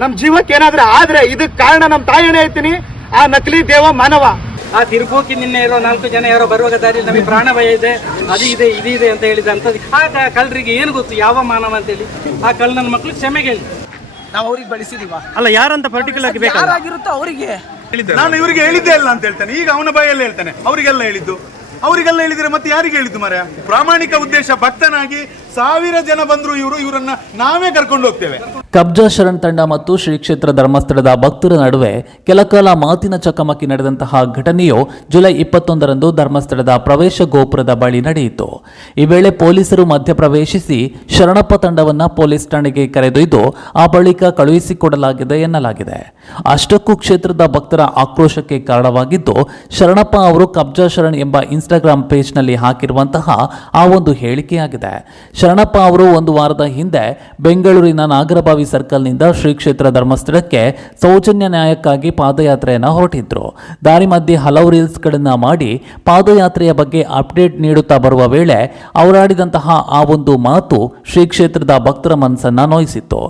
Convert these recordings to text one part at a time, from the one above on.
ನಮ್ ಜೀವಕ್ಕೆ ಏನಾದ್ರೆ ಆದ್ರೆ ಇದಕ್ ಕಾರಣ ನಮ್ ತಾಯಿನೇ ಐತೀನಿ ಆ ನಕಲಿ ದೇವ ಮಾನವ. ಆ ತಿರುಪೋಕಿ ನಿನ್ನೆ ಇರೋ ನಾಲ್ಕು ಜನ ಯಾರೋ ಬರುವಾಗ ದಾರಿಯಲ್ಲಿ ನಮಗೆ ಪ್ರಾಣ ಭಯ ಇದೆ. ಅದು ಇದೆ ಇದು ಇದೆ ಅಂತ ಹೇಳಿದ ಅಂತ ಆ ಕಳ್ಳರಿಗೆ ಏನು ಗೊತ್ತು? ಯಾವ ಮಾನವ ಅಂತ ಹೇಳಿ. ಆ ಕಳ್ಳನ ಮಕ್ಳು ಕ್ಷಮೆಗೆ ಹೇಳಿ ನಾವು ಅವ್ರಿಗೆ ಬಳಸಿದೀವ ಅಲ್ಲ ಯಾರಂತ ಪರ್ಟಿಕ್ಯುಲರ್ ಆಗಿ ಬೇಕಾಗಿರುತ್ತೋ ಯಾರಾಗಿರುತ್ತೋ ಅವರಿಗೆ. ನಾನು ಇವರಿಗೆ ಹೇಳಿದ್ದೆ ಅಲ್ಲ ಅಂತ ಹೇಳ್ತೇನೆ. ಈಗ ಅವನ ಬಾಯಲ್ಲಿ ಹೇಳ್ತಾನೆ. ಅವರಿಗೆಲ್ಲ ಹೇಳಿದ್ದು. ಅವರಿಗೆಲ್ಲ ಹೇಳಿದ್ರೆ ಮತ್ತೆ ಯಾರಿಗೆ ಹೇಳಿದ್ದು ಮರ ಪ್ರಾಮಾಣಿಕ ಉದ್ದೇಶ ಭಕ್ತನಾಗಿ ಸಾವಿರ ಜನ ಬಂದ್ರು ಇವರು ಇವರನ್ನ ನಾವೇ ಕರ್ಕೊಂಡು ಹೋಗ್ತೇವೆ. ಕಬ್ಜಾ ಶರಣ್ ತಂಡ ಮತ್ತು ಶ್ರೀ ಕ್ಷೇತ್ರ ಧರ್ಮಸ್ಥಳದ ಭಕ್ತರ ನಡುವೆ ಕೆಲಕಾಲ ಮಾತಿನ ಚಕಮಕಿ ನಡೆದಂತಹ ಘಟನೆಯು ಜುಲೈ ಇಪ್ಪತ್ತೊಂದರಂದು ಧರ್ಮಸ್ಥಳದ ಪ್ರವೇಶ ಗೋಪುರದ ಬಳಿ ನಡೆಯಿತು. ಈ ವೇಳೆ ಪೊಲೀಸರು ಮಧ್ಯಪ್ರವೇಶಿಸಿ ಶರಣಪ್ಪ ತಂಡವನ್ನು ಪೊಲೀಸ್ ಠಾಣೆಗೆ ಕರೆದೊಯ್ದು ಆ ಬಳಿಕ ಕಳುಹಿಸಿಕೊಡಲಾಗಿದೆ ಎನ್ನಲಾಗಿದೆ. ಅಷ್ಟಕ್ಕೂ ಕ್ಷೇತ್ರದ ಭಕ್ತರ ಆಕ್ರೋಶಕ್ಕೆ ಕಾರಣವಾಗಿದ್ದು, ಶರಣಪ್ಪ ಅವರು ಕಬ್ಜಾ ಶರಣ್ ಎಂಬ ಇನ್ಸ್ಟಾಗ್ರಾಂ ಪೇಜ್ನಲ್ಲಿ ಹಾಕಿರುವಂತಹ ಆ ಒಂದು ಹೇಳಿಕೆಯಾಗಿದೆ. ಶರಣಪ್ಪ ಅವರು ಒಂದು ವಾರದ ಹಿಂದೆ ಬೆಂಗಳೂರಿನ ನಾಗರಬಾವಿ ಸರ್ಕಲ್ನಿಂದ ಶ್ರೀ ಕ್ಷೇತ್ರ ಧರ್ಮಸ್ಥಳಕ್ಕೆ ಸೌಜನ್ಯ ನ್ಯಾಯಕ್ಕಾಗಿ ಪಾದಯಾತ್ರೆಯನ್ನು ಹೊರಟಿದ್ರು. ದಾರಿ ಮಧ್ಯೆ ಹಲವು ರೀಲ್ಸ್ಗಳನ್ನು ಮಾಡಿ ಪಾದಯಾತ್ರೆಯ ಬಗ್ಗೆ ಅಪ್ಡೇಟ್ ನೀಡುತ್ತಾ ಬರುವ ವೇಳೆ ಅವರಾಡಿದಂತಹ ಆ ಒಂದು ಮಾತು ಶ್ರೀ ಕ್ಷೇತ್ರದ ಭಕ್ತರ ಮನಸ್ಸನ್ನ ನೋಯಿಸಿತ್ತು.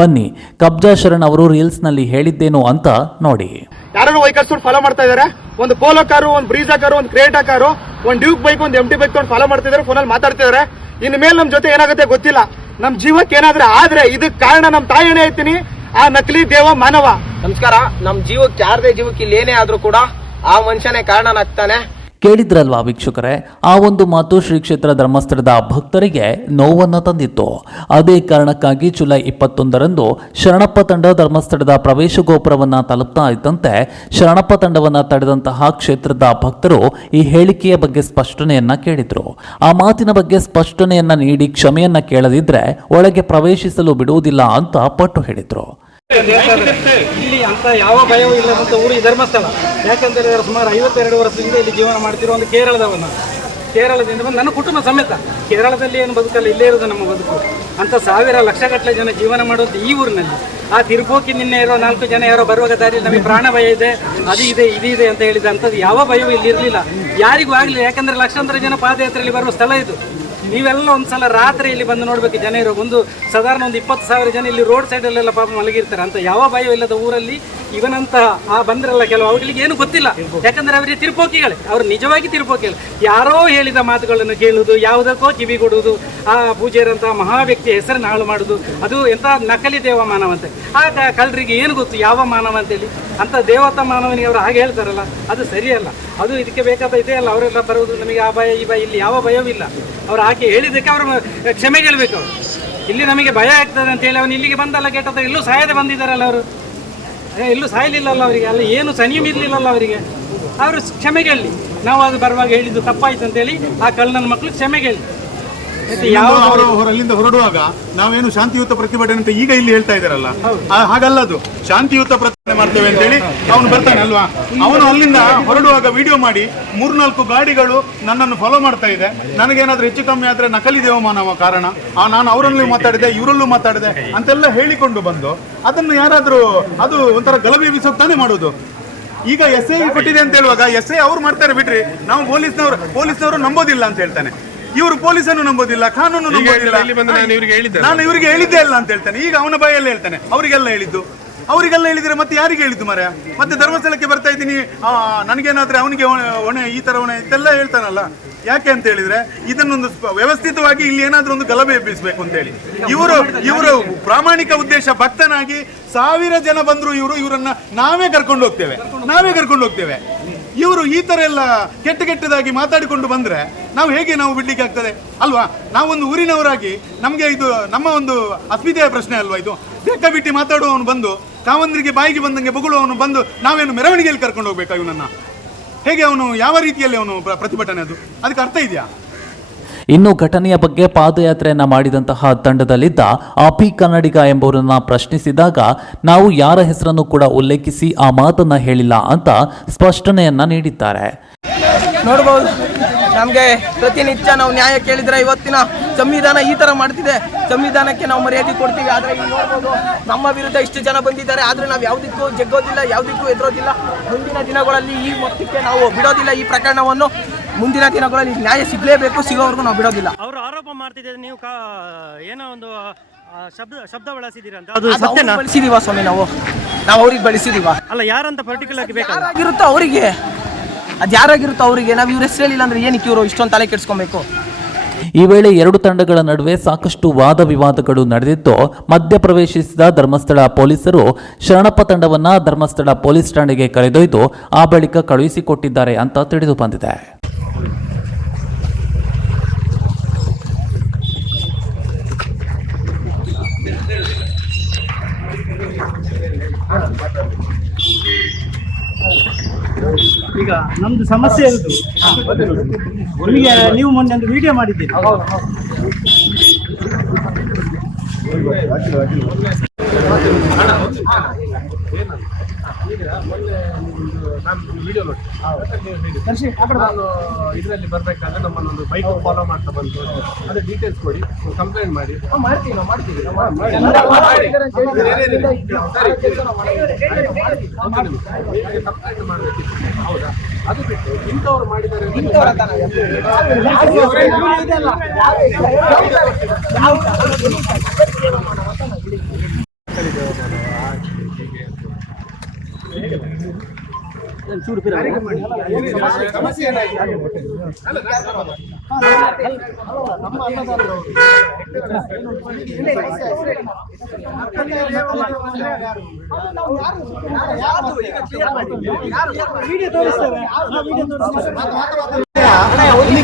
ಬನ್ನಿ, ಕಬ್ಜಾ ಶರಣ್ ಅವರು ರೀಲ್ಸ್ನಲ್ಲಿ ಹೇಳಿದ್ದೇನು ಅಂತ ನೋಡಿ. ಯಾರು ವೈಕರ್ಸ್ ಫಾಲೋ ಮಾಡ್ತಾ ಇದಾರೆ? ಒಂದು ಪೋಲೋ ಕಾರು, ಒಂದು ಬ್ರೀಜಾ ಕಾರು, ಒಂದು ಕ್ರೇಟಾ ಕಾರು, ಒಂದು ಡ್ಯೂಕ್ ಬೈಕ್, ಒಂದು ಎಂ ಟಿ ಬೈಕ್ ತಗೊಂಡು ಫಾಲೋ ಮಾಡ್ತಿದ್ದಾರೆ ಫೋನಲ್ಲಿ ಮಾತಾಡ್ತಿದ್ದಾರೆ ಇನ್ನು ಮೇಲೆ ನಮ್ ಜೊತೆ ಏನಾಗುತ್ತೆ ಗೊತ್ತಿಲ್ಲ. ನಮ್ ಜೀವಕ್ಕೆ ಏನಾದ್ರೆ ಆದ್ರೆ ಇದಕ್ ಕಾರಣ ನಮ್ ತಾಯಿನೇ ಐತಿನಿ ಆ ನಕಲಿ ದೇವ ಮಾನವ. ನಮಸ್ಕಾರ, ನಮ್ ಜೀವಕ್ಕೆ ಯಾರದೇ ಜೀವಕ್ಕೆ ಇಲ್ಲಿ ಏನೇ ಆದ್ರೂ ಕೂಡ ಆ ಮನುಷ್ಯನೇ ಕಾರಣನಾಗ್ತಾನೆ. ಕೇಳಿದ್ರಲ್ವಾ ವೀಕ್ಷಕರೇ? ಆ ಒಂದು ಮಾತು ಶ್ರೀ ಕ್ಷೇತ್ರ ಧರ್ಮಸ್ಥಳದ ಭಕ್ತರಿಗೆ ನೋವನ್ನು ತಂದಿತ್ತು. ಅದೇ ಕಾರಣಕ್ಕಾಗಿ ಜುಲೈ ಇಪ್ಪತ್ತೊಂದರಂದು ಶರಣಪ್ಪ ತಂಡ ಧರ್ಮಸ್ಥಳದ ಪ್ರವೇಶ ಗೋಪುರವನ್ನು ತಲುಪ್ತಾ ಇದ್ದಂತೆ ಶರಣಪ್ಪ ತಂಡವನ್ನು ತಡೆದಂತಹ ಕ್ಷೇತ್ರದ ಭಕ್ತರು ಈ ಹೇಳಿಕೆಯ ಬಗ್ಗೆ ಸ್ಪಷ್ಟನೆಯನ್ನ ಕೇಳಿದ್ರು. ಆ ಮಾತಿನ ಬಗ್ಗೆ ಸ್ಪಷ್ಟನೆಯನ್ನ ನೀಡಿ ಕ್ಷಮೆಯನ್ನ ಕೇಳದಿದ್ರೆ ಒಳಗೆ ಪ್ರವೇಶಿಸಲು ಬಿಡುವುದಿಲ್ಲ ಅಂತ ಪಟ್ಟು ಹೇಳಿದ್ರು. ಇಲ್ಲಿ ಅಂತ ಯಾವ ಭಯವೂ ಇಲ್ಲದಂತ ಊರು ಈ ಧರ್ಮಸ್ಥಳ. ಯಾಕಂತ ಹೇಳಿದ್ರೆ ಸುಮಾರು ಐವತ್ತೆರಡು ವರ್ಷದಿಂದ ಇಲ್ಲಿ ಜೀವನ ಮಾಡ್ತಿರೋ ಒಂದು ಕೇರಳದವನ್ನ ಕೇರಳದಿಂದ ಬಂದು ನನ್ನ ಕುಟುಂಬ ಸಮೇತ. ಕೇರಳದಲ್ಲಿ ಏನು ಬದುಕಲ್ಲ, ಇಲ್ಲೇ ಇರೋದು ನಮ್ಮ ಬದುಕು. ಅಂತ ಸಾವಿರ ಲಕ್ಷಗಟ್ಟಲೆ ಜನ ಜೀವನ ಮಾಡೋದು ಈ ಊರಿನಲ್ಲಿ. ಆ ತಿರುಪೋಕಿ ನಿನ್ನೆ ಇರೋ ನಾಲ್ಕು ಜನ ಯಾರೋ ಬರುವಾಗ ದಾರಿಯಲ್ಲಿ ನಮಗೆ ಪ್ರಾಣ ಭಯ ಇದೆ, ಅದು ಇದೆ, ಇದು ಇದೆ ಅಂತ ಹೇಳಿದ ಅಂಥದ್ದು ಯಾವ ಭಯವೂ ಇಲ್ಲಿ ಇರಲಿಲ್ಲ. ಯಾರಿಗೂ ಆಗಲಿಲ್ಲ. ಯಾಕಂದ್ರೆ ಲಕ್ಷಾಂತರ ಜನ ಪಾದಯಾತ್ರೆಯಲ್ಲಿ ಬರುವ ಸ್ಥಳ ಇದು. ನೀವೆಲ್ಲ ಒಂದ್ಸಲ ರಾತ್ರಿ ಇಲ್ಲಿ ಬಂದು ನೋಡ್ಬೇಕು ಜನ ಇರೋ ಒಂದು ಸಾಧಾರಣ ಒಂದು ಇಪ್ಪತ್ತು ಸಾವಿರ ಜನ ಇಲ್ಲಿ ರೋಡ್ ಸೈಡಲ್ಲೆಲ್ಲ ಪಾಪ ಮಲಗಿರ್ತಾರೆ ಅಂತ ಯಾವ ಭಯವಿಲ್ಲದ ಊರಲ್ಲಿ ಇವನಂತ ಆ ಬಂದ್ರಲ್ಲ ಕೆಲವು ಅವುಗಳಿಗೆ ಏನು ಗೊತ್ತಿಲ್ಲ. ಯಾಕಂದ್ರೆ ಅವರಿಗೆ ತಿರುಪೋಕಿಗಳೇ. ಅವ್ರು ನಿಜವಾಗಿ ತಿರುಪೋಕಿಗಳು. ಯಾರೋ ಹೇಳಿದ ಮಾತುಗಳನ್ನು ಕೇಳುವುದು ಯಾವುದಕ್ಕೋ ಕಿವಿ ಕೊಡುವುದು ಆ ಪೂಜೆಯರಂತಹ ಮಹಾ ವ್ಯಕ್ತಿಯ ಹೆಸರನ್ನು ಹಾಳು ಮಾಡುದು, ಅದು ಎಂತ ನಕಲಿ ದೇವ ಮಾನವಂತೆ ಆ ಕಳ್ಳರಿಗೆ ಏನು ಗೊತ್ತು, ಯಾವ ಮಾನವ ಅಂತೇಳಿ ಅಂತ ದೇವತಾ ಮಾನವನಿಗೆ ಅವರು ಹಾಗೆ ಹೇಳ್ತಾರಲ್ಲ, ಅದು ಸರಿಯಲ್ಲ. ಅದು ಇದಕ್ಕೆ ಬೇಕಾದ ಇದೆ ಅಲ್ಲ, ಅವರೆಲ್ಲ ಬರುವುದು ನಮಗೆ ಆ ಭಯ, ಈ ಭಯ, ಇಲ್ಲಿ ಯಾವ ಭಯವಿಲ್ಲ. ಅವ್ರು ಹಾಗೆ ಹೇಳಿದ್ದಕ್ಕೆ ಅವರು ಕ್ಷಮೆ ಕೇಳಬೇಕು ಅವರು. ಇಲ್ಲಿ ನಮಗೆ ಭಯ ಆಗ್ತದೆ ಅಂತ ಹೇಳಿ, ಅವನು ಇಲ್ಲಿಗೆ ಬಂದಲ್ಲ ಕೆಟ್ಟದ ಎಲ್ಲೂ ಸಹಾಯದ ಬಂದಿದ್ದಾರಲ್ಲ ಅವರು. ಎಲ್ಲೂ ಸಾಯಲಿಲ್ಲಲ್ಲ ಅವರಿಗೆ. ಅಲ್ಲಿ ಏನು ಸನಿಯಂ ಇರಲಿಲ್ಲಲ್ಲ ಅವರಿಗೆ. ಅವರು ಕ್ಷಮೆ ಕೇಳಲಿ ನಾವು ಅದು ಬರುವಾಗ ಹೇಳಿದ್ದು ತಪ್ಪಾಯ್ತು ಅಂತೇಳಿ ಆ ಕಳ್ಳನ ಮಕ್ಕಳು ಕ್ಷಮೆ ಕೇಳಿ ಮತ್ತೆ ಯಾವ ಅವರು ಅಲ್ಲಿಂದ ಹೊರಡುವಾಗ ನಾವೇನು ಶಾಂತಿಯುತ ಪ್ರತಿಭಟನೆ ಅಂತ ಈಗ ಇಲ್ಲಿ ಹೇಳ್ತಾ ಇದಾರಲ್ಲ ಹಾಗಲ್ಲ ಅದು. ಶಾಂತಿಯುತ ಪ್ರತಿಭಟನೆ ಮಾಡ್ತೇವೆ ಅಂತ ಹೇಳಿ ಅವನು ಬರ್ತಾನೆ ಅಲ್ವಾ? ಅವನು ಅಲ್ಲಿಂದ ಹೊರಡುವಾಗ ವಿಡಿಯೋ ಮಾಡಿ ಮೂರ್ನಾಲ್ಕು ಗಾಡಿಗಳು ನನ್ನನ್ನು ಫಾಲೋ ಮಾಡ್ತಾ ಇದೆ. ನನಗೇನಾದ್ರೂ ಹೆಚ್ಚು ಕಮ್ಮಿ ಆದ್ರೆ ನಕಲಿ ದೇವಮಾನವ ಕಾರಣ ಆ, ನಾನು ಅವರಲ್ಲೂ ಮಾತಾಡಿದೆ ಇವರಲ್ಲೂ ಮಾತಾಡಿದೆ ಅಂತೆಲ್ಲ ಹೇಳಿಕೊಂಡು ಬಂದು ಅದನ್ನು ಯಾರಾದರೂ ಅದು ಒಂಥರ ಗಲಭೆ ಬೀಸುತ್ತಾನೆ ತಾನೇ ಮಾಡೋದು. ಈಗ ಎಸ್ ಐ ಕೊಟ್ಟಿದೆ ಅಂತ ಹೇಳುವಾಗ ಎಸ್ ಐ ಅವ್ರು ಮಾಡ್ತಾರೆ ಬಿಡ್ರಿ ನಾವು ಪೊಲೀಸ್ನವರು ಪೊಲೀಸ್ನವರು ನಂಬೋದಿಲ್ಲ ಅಂತ ಹೇಳ್ತಾನೆ. ಇವರು ಪೊಲೀಸನ್ನು ನಂಬೋದಿಲ್ಲ ಕಾನೂನು ನಂಬೋದಿಲ್ಲ. ನಾನು ಇವರಿಗೆ ಹೇಳಿದ್ದೆ ಅಲ್ಲ ಅಂತ ಹೇಳ್ತಾನೆ. ಈಗ ಅವನ ಬಾಯಲ್ಲಿ ಹೇಳ್ತಾನೆ ಅವರಿಗೆಲ್ಲ ಹೇಳಿದ್ದು. ಅವರಿಗೆಲ್ಲ ಹೇಳಿದ್ರೆ, ಮತ್ತೆ ಯಾರಿಗೆ ಹೇಳಿದ್ದು ಮರ ಮತ್ತೆ ಧರ್ಮಸ್ಥಳಕ್ಕೆ ಬರ್ತಾ ಇದ್ದೀನಿ. ನನಗೇನಾದ್ರೆ ಅವನಿಗೆ ಹೊಣೆ, ಈ ತರ ಹೊಣೆ, ಇದೆಲ್ಲ ಹೇಳ್ತಾನಲ್ಲ. ಯಾಕೆ ಅಂತ ಹೇಳಿದ್ರೆ, ಇದನ್ನೊಂದು ವ್ಯವಸ್ಥಿತವಾಗಿ ಇಲ್ಲಿ ಏನಾದ್ರೂ ಒಂದು ಗಲಭೆ ಎಬ್ಬಿಸಬೇಕು ಅಂತ ಹೇಳಿ. ಇವರು ಇವರು ಪ್ರಾಮಾಣಿಕ ಉದ್ದೇಶ, ಭಕ್ತನಾಗಿ ಸಾವಿರ ಜನ ಬಂದ್ರು ಇವರು, ಇವರನ್ನ ನಾವೇ ಕರ್ಕೊಂಡು ಹೋಗ್ತೇವೆ. ನಾವೇ ಕರ್ಕೊಂಡು ಹೋಗ್ತೇವೆ. ಇವರು ಈ ತರ ಎಲ್ಲ ಕೆಟ್ಟ ಕೆಟ್ಟದಾಗಿ ಮಾತಾಡಿಕೊಂಡು ಬಂದ್ರೆ ನಾವು ಹೇಗೆ ನಾವು ಬಿಡ್ಲಿಕ್ಕೆ ಆಗ್ತದೆ? ಅಲ್ವಾ? ನಾವೊಂದು ಊರಿನವರಾಗಿ ನಮಗೆ ಇದು ನಮ್ಮ ಒಂದು ಅಸ್ಮಿತೆಯ ಪ್ರಶ್ನೆ ಅಲ್ವಾ ಇದು? ಬೆಕ್ಕ ಬಿಟ್ಟು ಮಾತಾಡುವವನು ಬಂದು ಕಾವಂದ್ರಿಗೆ ಬಾಯಿಗೆ ಬಂದಂಗೆ ಬೊಗಳುವವನು ಬಂದು ನಾವೇನು ಮೆರವಣಿಗೆಯಲ್ಲಿ ಕರ್ಕೊಂಡು ಹೋಗ್ಬೇಕಾ ಇವನನ್ನ? ಹೇಗೆ ಅವನು ಯಾವ ರೀತಿಯಲ್ಲಿ ಅವನು ಪ್ರ- ಪ್ರತಿಭಟನೆ ಅದು? ಅದಕ್ಕೆ ಅರ್ಥ ಇದೆಯಾ? ಇನ್ನು ಘಟನೆಯ ಬಗ್ಗೆ ಪಾದಯಾತ್ರೆಯನ್ನ ಮಾಡಿದಂತಹ ತಂಡದಲ್ಲಿದ್ದ ಆಪಿ ಕನ್ನಡಿಗ ಎಂಬುವರನ್ನ ಪ್ರಶ್ನಿಸಿದಾಗ ನಾವು ಯಾರ ಹೆಸರನ್ನು ಕೂಡ ಉಲ್ಲೇಖಿಸಿ ಆ ಮಾತನ್ನ ಹೇಳಿಲ್ಲ ಅಂತ ಸ್ಪಷ್ಟನೆಯನ್ನ ನೀಡಿದ್ದಾರೆ. ನೋಡ್ಬೋದು. ನಮಗೆ ಪ್ರತಿನಿತ್ಯ ನಾವು ನ್ಯಾಯ ಕೇಳಿದ್ರೆ ಇವತ್ತಿನ ಸಂವಿಧಾನ ಈ ಥರ ಮಾಡ್ತಿದೆ. ಸಂವಿಧಾನಕ್ಕೆ ನಾವು ಮರ್ಯಾದೆ ಕೊಡ್ತೀವಿ. ಆದರೆ ಇಲ್ಲಿ ನೋಡ್ಬೋದು ನಮ್ಮ ವಿರುದ್ಧ ಇಷ್ಟು ಜನ ಬಂದಿದ್ದಾರೆ. ಆದರೆ ನಾವು ಯಾವುದಕ್ಕೂ ಜಗ್ಗೋದಿಲ್ಲ ಯಾವುದಕ್ಕೂ ಎದುರೋದಿಲ್ಲ. ಮುಂದಿನ ದಿನಗಳಲ್ಲಿ ಈ ಮೊತ್ತಕ್ಕೆ ನಾವು ಬಿಡೋದಿಲ್ಲ ಈ ಪ್ರಕರಣವನ್ನು. ಮುಂದಿನ ದಿನಗಳಲ್ಲಿ ನ್ಯಾಯ ಸಿಗಲೇಬೇಕು ಸಿಗೋವರೆಗೂ ನಾವು ಬಿಡೋದಿಲ್ಲ. ಅವರು ಆರೋಪ ಮಾಡ್ತಿದ್ದಾರೆ. ನೀವು ಏನೋ ಒಂದು ಶಬ್ದ ಶಬ್ದ ಅಂತ? ಅದು ಬಳಸಿದೀವ ಸ್ವಾಮಿ ನಾವು. ನಾವು ಅವ್ರಿಗೆ ಬಳಸಿದೀವ. ಅಲ್ಲ ಯಾರಂತ ಪರ್ಟಿಕ್ಯುಲರ್ ಆಗಿ ಅವರಿಗೆ. ಅದು ಯಾರಾಗಿರುತ್ತೋ ಅವರಿಗೆ. ನಾವು ಇವ್ರ ಹೆಸರು ಹೇಳಿಲ್ಲ ಅಂದ್ರೆ ಏನಕ್ಕೆ ಇವರು ಇಷ್ಟೊಂದು ತಲೆ ಕೆಡ್ಸ್ಕೊಬೇಕು? ಈ ವೇಳೆ ಎರಡು ತಂಡಗಳ ನಡುವೆ ಸಾಕಷ್ಟು ವಾದ ವಿವಾದಗಳು ನಡೆದಿದ್ದು ಮಧ್ಯಪ್ರವೇಶಿಸಿದ ಧರ್ಮಸ್ಥಳ ಪೊಲೀಸರು ಶರಣಪ್ಪ ತಂಡವನ್ನ ಧರ್ಮಸ್ಥಳ ಪೊಲೀಸ್ ಠಾಣೆಗೆ ಕರೆದೊಯ್ದು ಆ ಬಳಿಕ ಕಳುಹಿಸಿಕೊಟ್ಟಿದ್ದಾರೆ ಅಂತ ತಿಳಿದು ಬಂದಿದೆ. ಈಗ ನಮ್ದು ಸಮಸ್ಯೆ ಇರುದು. ನಿಮಗೆ ನೀವು ಮೊನ್ನೆ ಒಂದು ವಿಡಿಯೋ ಮಾಡಿದ್ದೀರಿ. ನಾನು ಇದರಲ್ಲಿ ಬರಬೇಕಾದ್ರೆ ನಮ್ಮನ್ನು ಒಂದು ಬೈಕ್ ಫಾಲೋ ಮಾಡ್ತಾ ಬಂತು ಅದೇ ಡೀಟೇಲ್ಸ್ ಕೊಡಿ ಕಂಪ್ಲೇಂಟ್ ಮಾಡಿ. ಮಾಡ್ತೀವಿ. ನಾವು ಮಾಡ್ತೀವಿ. ಕಂಪ್ಲೇಂಟ್ ಮಾಡಬೇಕಿತ್ತು. ಹೌದಾ? ಅದು ಬಿಟ್ಟು ಇಂಥವ್ರು ಮಾಡಿದ್ದಾರೆ ಸಮಸ್ಯೆ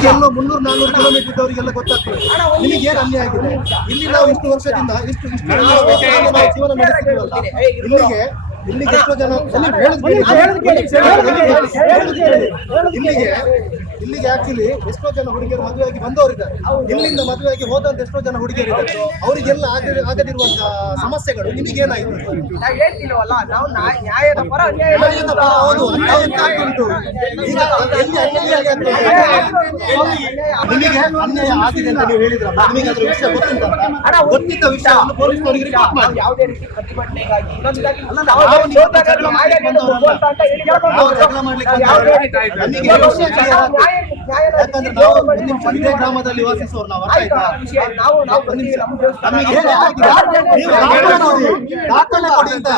ಎಲ್ಲೋ ಮುನ್ನೂರು ನಾನ್ನೂರು ಕಿಲೋಮೀಟರ್ ಇದ್ದವರಿಗೆಲ್ಲ ಗೊತ್ತಾಗ್ತದೆ ನಿಮಗೆ ಏನು ಅನ್ಯಾಯ ಆಗಿದೆ ಇಲ್ಲಿ ನಾವು ಇಷ್ಟು ವರ್ಷದಿಂದ ಇಷ್ಟು ಇಷ್ಟು ಜೀವನ ನಡೆಸಿದ್ದೀವಲ್ಲ ಇಲ್ಲಿಗೆ ಇಲ್ಲಿಗೆ ಎಷ್ಟೋ ಜನ ಅಲ್ಲಿ ಹೇಳುದು ಕೇಳಿ. ಹೇಳುದು ಕೇಳಿ. ಇಲ್ಲಿಗೆ ಇಲ್ಲಿಗೆ ಆಕ್ಚುಲಿ ಎಷ್ಟೋ ಜನ ಹುಡುಗಿಯರು ಮದುವೆಯಾಗಿ ಬಂದವರಿದ್ದಾರೆ. ಇಲ್ಲಿಂದ ಮದುವೆಯಾಗಿ ಹೋದಂತ ಎಷ್ಟೋ ಜನ ಹುಡುಗಿಯರಿದ್ದಾರೆ. ಅವರಿಗೆಲ್ಲ ಆಗದಿರುವಂತಹ ಆಗದಿರುವಂತ ಸಮಸ್ಯೆಗಳು ನಿಮಗೇನಾಯ್ತು? ಹೇಳ್ತೀವಲ್ಲ ನಾವು ನ್ಯಾಯದ ಪರ ಅನ್ಯಾಯ ನ್ಯಾಯದ ಪರ ಹೌದು ಅನ್ಯಾಯ ಅಂತ. ಈಗ ಎಲ್ಲಿ ಅನ್ಯಾಯ ನಿಮಗೆ ಅನ್ಯಾಯ ಆಗಿದೆ ಅಂತ ನೀವು ಹೇಳಿದ್ರಲ್ಲ ನಿಮಗೆ ಅದ್ರ ವಿಷಯ ಗೊತ್ತುಂಟಲ್ಲ? ಗೊತ್ತಿದ್ದ ವಿಷಯವನ್ನು ಪೊಲೀಸ್ನವರಿಗೆ ರಿಪೋರ್ಟ್ ಮಾಡಿ. ಯಾವುದೇ ರೀತಿ ಪ್ರತಿಭಟನೆಗಾಗಿ ಇನ್ನೊಂದಾಗಿ ನಾವು ನಾವು ನಿಮ್ಮ ಹತ್ರ ಜವಾಬ್ದಾರಿ ಜಗಳ ನ್ಯಾಯ ಮಾಡ್ಲಿಕ್ಕೆ ನಮಗೆ ವಿಷಯ ಯಾಕಂದ್ರೆ ನಾವು. ಒಂದು ನಿಮಿಷ ಇದೇ ಗ್ರಾಮದಲ್ಲಿ ವಾಸಿಸುವವರು ನಾವು ಅರ್ಥ ಆಯ್ತಾ? ಆಯ್ತಾ? ವಿಷಯ ನಾವು ನಾವು ಬರ್ತೀವಿ, ನಮ್ಮ ದೇವಸ್ಥಾನ. ನಮಗೆ ಏನು ನೀವು ದಾಖಲೆ ಕೊಡಿ. ದಾಖಲೆ ಕೊಡಿ ಅಂತ.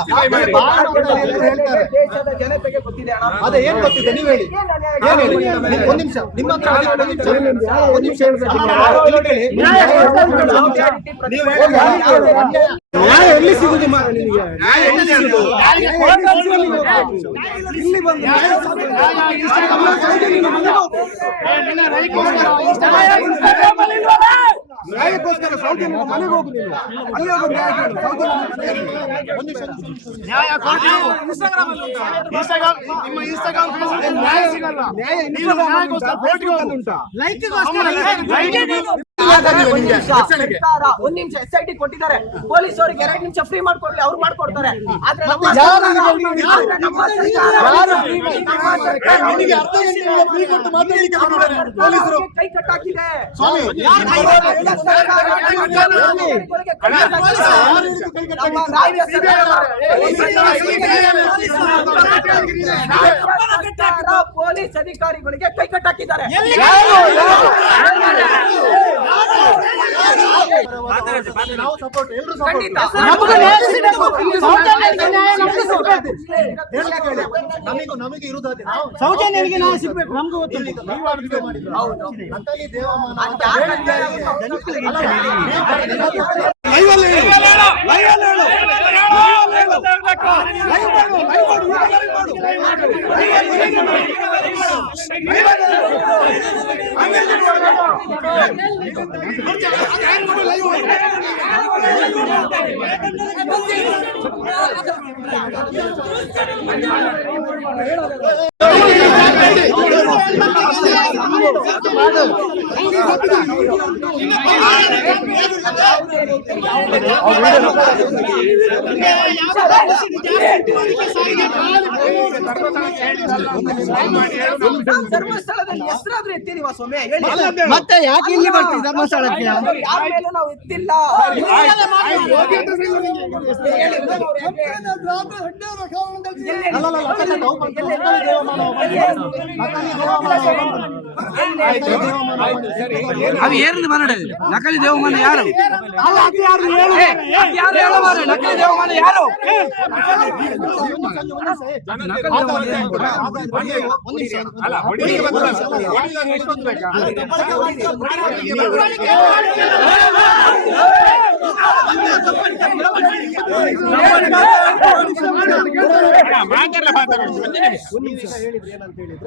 ಹೇಳ್ತಾರೆ? ದೇಶದ ಜನತೆಗೆ ಗೊತ್ತಿದೆ ಅಣ್ಣ. ಅದೇ ಏನ್ ಗೊತ್ತಿದೆ? ನೀವು ಹೇಳಿ. ಏನ್ ಹೇಳಿ? ಒಂದ್ ನಿಮಿಷ. ನಿಮ್ಮ ಹತ್ರ ಒಂದ್ ನಿಮಿಷ. ಒಂದ್ ನಿಮಿಷ. ಹೇಳಿ. ನೀವು ಹೇಳಿ, ನ್ಯಾಯ ಎಲ್ಲಿ ಸಿಗುದು ಮಾರ ನಿಮಗೆ ನ್ಯಾಯ ಎಲ್ಲಿ ಸಿಗುದು ಇಲ್ಲಿ ಬಂದು ನ್ಯಾಯಕ್ಕೋಸ್ಕರ ಸೌಜನ್ಯ ಮನೆಗೆ ಹೋಗು ನೀನು ಅಲ್ಲಿ ಹೋಗು ನ್ಯಾಯ ಕೇಳು. ಸೌದಿ. ನ್ಯಾಯ ಕೊಡ್ತೀವಿ. ಇನ್ಸ್ಟಾಗ್ರಾಮ್ ನಿಮ್ಮ ಇನ್ಸ್ಟಾಗ್ರಾಮ್ ನ್ಯಾಯ ಸಿಗಲ್ಲ ನೀವು ನ್ಯಾಯಕ್ಕೋಸ್ಕರ ಕೋರ್ಟ್ಗೆ ಹೋಗು. ಆದರೆ ಒಂದ್ ನಿಮಿಷ, ಎಸ್ ಐ ಟಿ ಕೊಟ್ಟಿದ್ದಾರೆ. ಪೊಲೀಸ್ ಅವರಿಗೆ ಎರಡು ನಿಮಿಷ ಫ್ರೀ ಮಾಡ್ಕೊಡ್ಲಿ ಅವ್ರು ಮಾಡ್ಕೊಡ್ತಾರೆ. ಆದ್ರೆ ನಮ್ಮ ಸರ್ಕಾರ- ಕೈ ಕಟ್ಟಾಕಿದೆ ರಾಜ್ಯ ಸರ್ಕಾರ ಸರ್ಕಾರ ಪೊಲೀಸ್ ಅಧಿಕಾರಿಗಳಿಗೆ ಕೈ ಕಟ್ಟಾಕಿದ್ದಾರೆ ನಾವು ಸಪೋರ್ಟ್ ಎಲ್ಲರೂ ಖಂಡಿತ. ನಮಗೂ ನಮಗೆ ಇರುವುದಾದ್ರೆ ನಾವು ಸಿಗ್ಬೇಕು. ನಮ್ಗೂ. ನಕಲಿ ದೇವಮಾನ ಅಂತ ಯಾರ್ ಹೇಳಿದ್ದೆ ಕಟ್ಟಾಕಿದ್ದಾರೆ? ಅಲ್ಲ, ನೀವು ಧರ್ಮಸ್ಥಳದಲ್ಲಿ ಹೆಸರಾದ್ರೂ ಎತ್ತೀರಿ ಸ್ವಾಮಿ ಮತ್ತೆ ಯಾಕೆ ಇಲ್ಲಿ ಬರ್ತೀವಿ ಧರ್ಮಸ್ಥಳಕ್ಕೆ? ಯಾರ ಮೇಲೂ ನಾವು ಎತ್ತಿಲ್ಲ ನಕಲಿ ನಾವು ಬಂತು. ನಕಲಿ ದೇವಮಾನ ಬಂತು. ನಕಲಿ ದೇವಮಾನ ಬಂತು. ಅವು ಏರಿದ ಮನಡೆ ನಕಲಿ ದೇವಮಾನ ಯಾರು ಏ, ಅದ್ ಯಾರು ಹೇಳೋ ಮಾರ್ರೆ, ನಕಲಿ ದೇವಮಾನ ಯಾರು ನಿಮಿಷ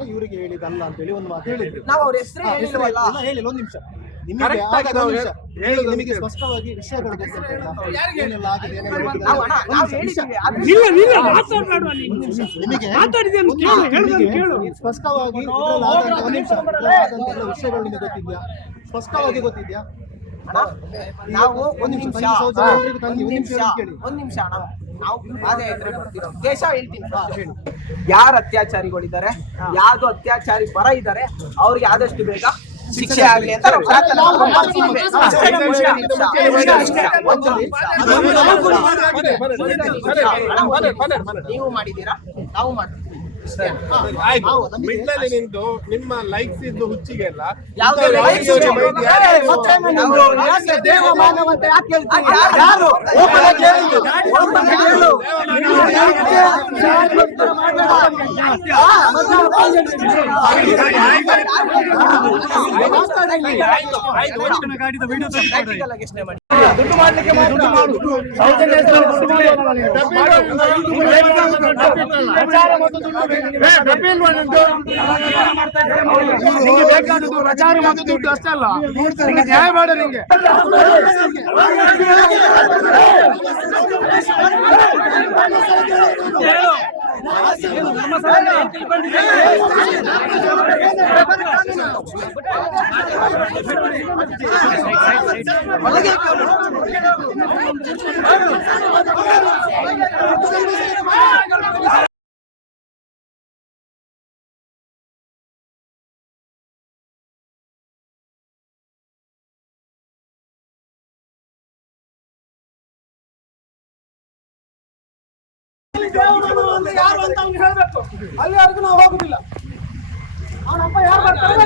ಇವರಿಗೆ ಹೇಳಿದಲ್ಲ ಅಂತ ಹೇಳಿ ಒಂದು ಮಾತು ಹೇಳಿದ್ರು ನಾವು ಅವ್ರ ಹೆಸರು ಹೇಳಿಲ್ಲ ಒಂದು ನಿಮಿಷ ನಿಮಗೆ ನಿಮಿಷ. ಹೇಳಿ ನಿಮಗೆ ಸ್ಪಷ್ಟವಾಗಿ ವಿಷಯಗಳು ಸ್ಪಷ್ಟವಾಗಿ ವಿಷಯಗಳು ನಿಮಗೆ ಗೊತ್ತಿದ್ಯಾ ಸ್ಪಷ್ಟವಾಗಿ ಗೊತ್ತಿದ್ಯಾ ನಾವು ಒಂದು ನಿಮಿಷ. ಒಂದು ನಿಮಿಷ. ಒಂದ್ ನಿಮಿಷ ಅಣ್ಣ. ನಾವು ಅದೇ ದೇಶ ಹೇಳ್ತೀನಿ ಯಾರು ಅತ್ಯಾಚಾರಿಗಳಿದ್ದಾರೆ ಯಾವ್ದು ಅತ್ಯಾಚಾರಿ ಪರ ಇದ್ದಾರೆ ಅವ್ರಿಗೆ ಆದಷ್ಟು ಬೇಗ ಶಿಕ್ಷೆ ಆಗ್ಲಿ ಅಂತ ನಾವು ಮಾಡಿದೀರಾ ನಾವು ಮಾಡ್ತೀವಿ. ಆಯ್ತು. ಮಿಡ್ಲಲ್ಲಿ ನಿಂತು ನಿಮ್ಮ ಲೈಕ್ಸ್ ಇದ್ದು ಹುಚ್ಚಿಗೆ ಎಲ್ಲ? ಯಾರು? ಯಾರು? ಮತ್ತು ದುಡ್ಡು ಅಷ್ಟೇ ಆಗಿ ಯೋಚ್ನೆ ಮಾಡಿ. ಪ್ರಚಾರ ಅಲ್ಲ ನಿಂಗೆ ನ್ಯಾಯ ಬೇಡ ನಿಂಗೆ ಅಲ್ಲಿವರೆಗೂ ನಾವು ಹೋಗುದಿಲ್ಲ ಅವನಪ್ಪ ಯಾರು ಬರ್ತಾರೆ